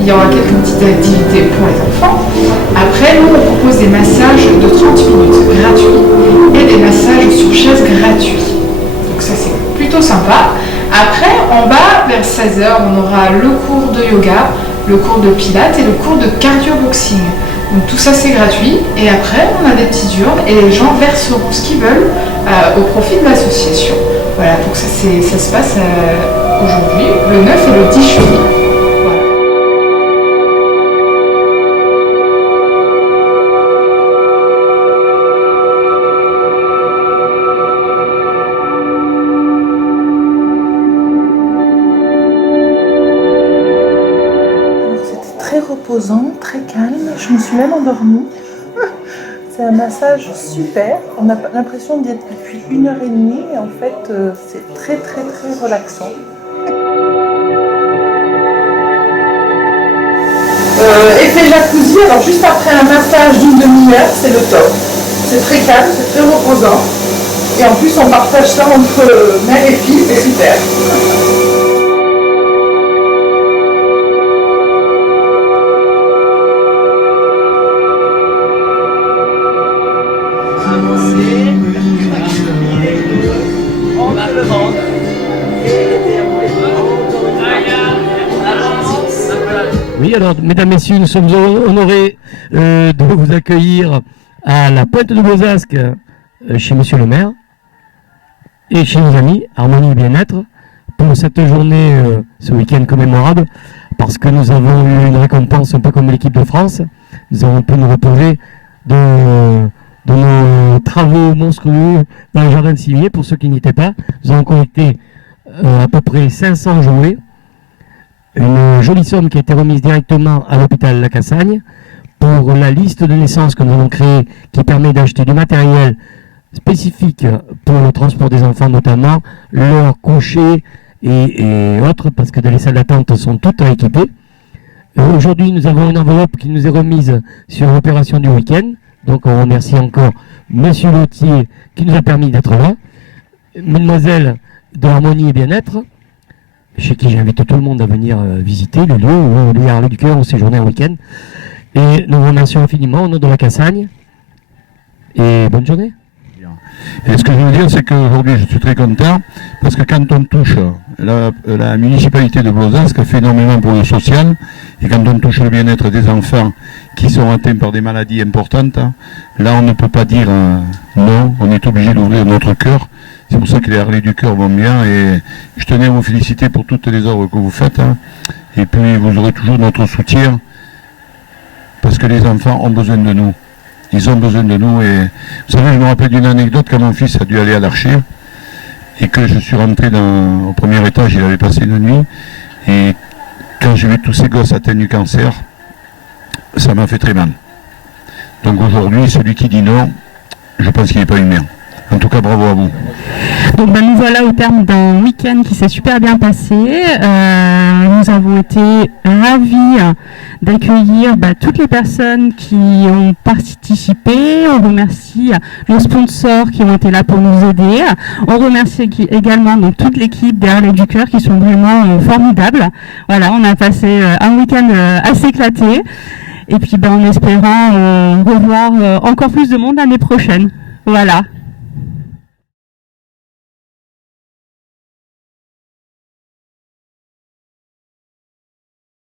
Il y aura quelques petites activités pour les enfants. Après, nous, on propose des massages de 30 minutes gratuits et des massages sur chaise gratuits. Donc ça, c'est plutôt sympa. Après, en bas, vers 16h, on aura le cours de yoga, le cours de pilates et le cours de cardio-boxing. Donc tout ça, c'est gratuit. Et après, on a des petites urnes et les gens verseront ce qu'ils veulent au profit de l'association. Voilà, donc ça se passe aujourd'hui, le 9 et le 10 juillet. Reposant, très calme, je me suis même endormie. C'est un massage super, on a l'impression d'y être depuis 1h30 et en fait c'est très relaxant. Effet jacuzzi, alors juste après un massage d'une demi-heure, c'est le top. C'est très calme, c'est très reposant et en plus on partage ça entre mère et fille, c'est super. Oui, alors, mesdames, messieurs, nous sommes honorés de vous accueillir à la Pointe de Bozasque chez Monsieur le maire et chez nos amis Harmonie et Bien-être pour cette journée, ce week-end commémorable, parce que nous avons eu une récompense un peu comme l'équipe de France. Nous avons pu nous reposer de nos travaux monstrueux dans le jardin de Cimier. Pour ceux qui n'y étaient pas, nous avons collecté à peu près 500 jouets. Une jolie somme qui a été remise directement à l'hôpital La Cassagne pour la liste de naissance que nous avons créée, qui permet d'acheter du matériel spécifique pour le transport des enfants, notamment leurs couchers et autres, parce que les salles d'attente sont toutes équipées. Aujourd'hui, nous avons une enveloppe qui nous est remise sur l'opération du week-end. Donc on remercie encore Monsieur Lautier qui nous a permis d'être là, Mademoiselle de Harmonie et Bien-être, chez qui j'invite tout le monde à venir visiter le lieu où les Harley du Cœur ont séjourné un week-end. Et nous vous remercions infiniment au nom de la Cassagne. Et bonne journée. Et ce que je veux dire, c'est qu'aujourd'hui, je suis très content, parce que quand on touche la municipalité de Bozasque fait énormément pour le social, et quand on touche le bien-être des enfants qui sont atteints par des maladies importantes, là on ne peut pas dire non, on est obligé d'ouvrir notre cœur. C'est pour ça que les Harley du Cœur vont bien, et je tenais à vous féliciter pour toutes les œuvres que vous faites, et puis vous aurez toujours notre soutien, parce que les enfants ont besoin de nous. Ils ont besoin de nous, et vous savez, je me rappelle d'une anecdote quand mon fils a dû aller à l'Archer, et que je suis rentré au premier étage, il avait passé une nuit, et quand j'ai vu tous ces gosses atteints du cancer, ça m'a fait très mal. Donc aujourd'hui, celui qui dit non, je pense qu'il n'est pas humain. En tout cas, bravo à vous. Donc nous voilà au terme d'un week-end qui s'est super bien passé. Nous avons été ravis d'accueillir toutes les personnes qui ont participé. On remercie nos sponsors qui ont été là pour nous aider. On remercie également donc toute l'équipe des Harley du Cœur qui sont vraiment formidables. Voilà, on a passé un week-end assez éclaté. Et puis en espérant revoir encore plus de monde l'année prochaine. Voilà.